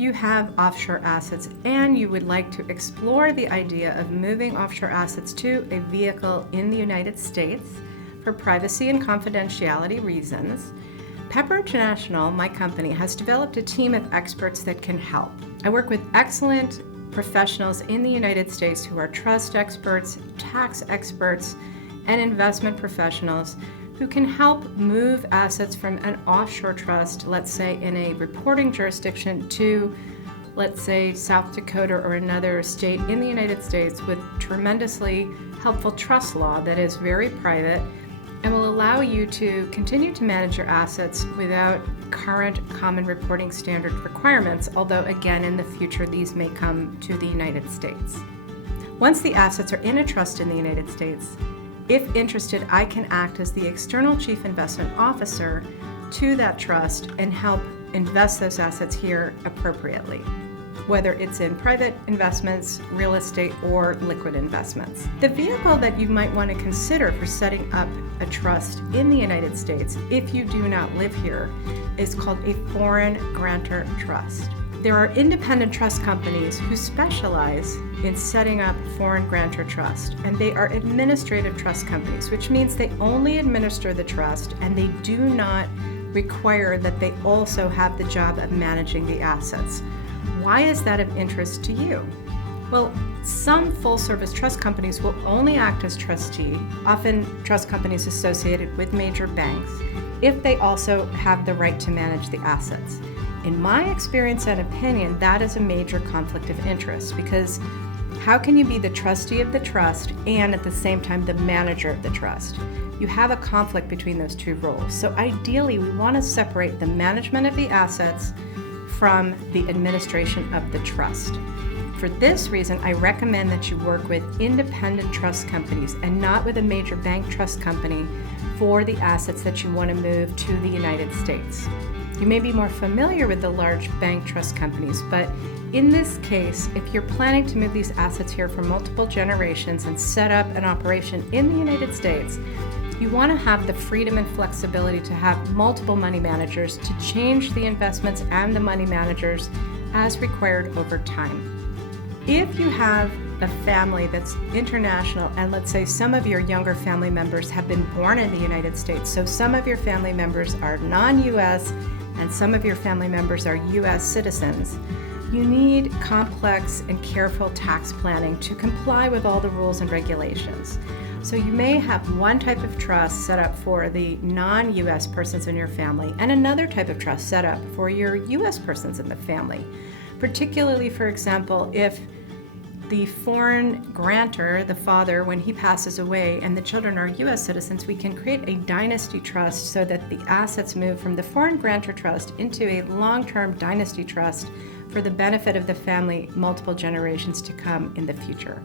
you have offshore assets and you would like to explore the idea of moving offshore assets to a vehicle in the United States for privacy and confidentiality reasons, Pepper International, my company, has developed a team of experts that can help. I work with excellent professionals in the United States who are trust experts, tax experts, and investment professionals who can help move assets from an offshore trust, let's say in a reporting jurisdiction, to, let's say, South Dakota or another state in the United States with tremendously helpful trust law that is very private and will allow you to continue to manage your assets without current common reporting standard requirements, although again in the future these may come to the United States. Once the assets are in a trust in the United States, if interested, I can act as the external chief investment officer to that trust and help invest those assets here appropriately, whether it's in private investments, real estate, or liquid investments. The vehicle that you might want to consider for setting up a trust in the United States, if you do not live here, is called a foreign grantor trust. There are independent trust companies who specialize in setting up foreign grantor trust, and they are administrative trust companies, which means they only administer the trust and they do not require that they also have the job of managing the assets. Why is that of interest to you? Well, some full-service trust companies will only act as trustee, often trust companies associated with major banks, if they also have the right to manage the assets. In my experience and opinion, that is a major conflict of interest, because how can you be the trustee of the trust and at the same time the manager of the trust? You have a conflict between those two roles. So ideally, we want to separate the management of the assets from the administration of the trust. For this reason, I recommend that you work with independent trust companies and not with a major bank trust company for the assets that you want to move to the United States. You may be more familiar with the large bank trust companies, but in this case, if you're planning to move these assets here for multiple generations and set up an operation in the United States, you want to have the freedom and flexibility to have multiple money managers to change the investments and the money managers as required over time. If you have a family that's international, and let's say some of your younger family members have been born in the United States, so some of your family members are non-US and some of your family members are US citizens, you need complex and careful tax planning to comply with all the rules and regulations. So you may have one type of trust set up for the non-US persons in your family and another type of trust set up for your US persons in the family. Particularly, for example, if the foreign grantor, the father, when he passes away and the children are US citizens, we can create a dynasty trust so that the assets move from the foreign grantor trust into a long-term dynasty trust for the benefit of the family multiple generations to come in the future.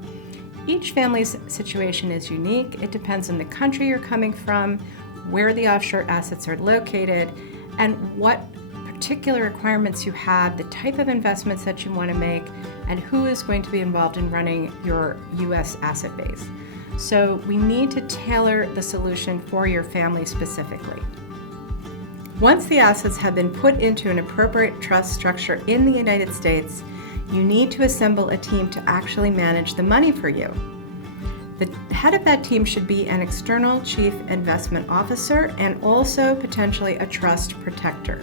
Each family's situation is unique. It depends on the country you're coming from, where the offshore assets are located, and what particular requirements you have, the type of investments that you want to make, and who is going to be involved in running your U.S. asset base. So we need to tailor the solution for your family specifically. Once the assets have been put into an appropriate trust structure in the United States, you need to assemble a team to actually manage the money for you. The head of that team should be an external chief investment officer and also potentially a trust protector.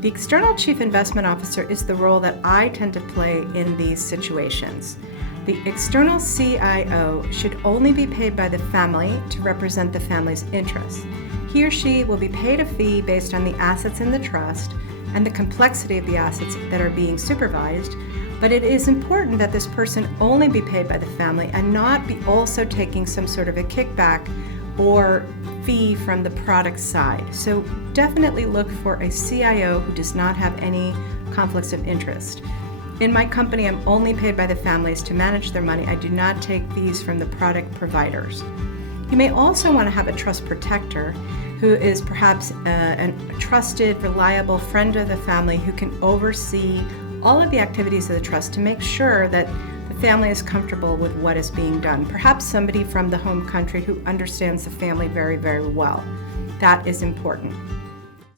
The external chief investment officer is the role that I tend to play in these situations. The external CIO should only be paid by the family to represent the family's interests. He or she will be paid a fee based on the assets in the trust and the complexity of the assets that are being supervised, but it is important that this person only be paid by the family and not be also taking some sort of a kickback or fee from the product side. So definitely look for a CIO who does not have any conflicts of interest. In my company, I'm only paid by the families to manage their money. I do not take fees from the product providers. You may also want to have a trust protector who is perhaps a trusted, reliable friend of the family who can oversee all of the activities of the trust to make sure that the family is comfortable with what is being done. Perhaps somebody from the home country who understands the family very, very well. That is important.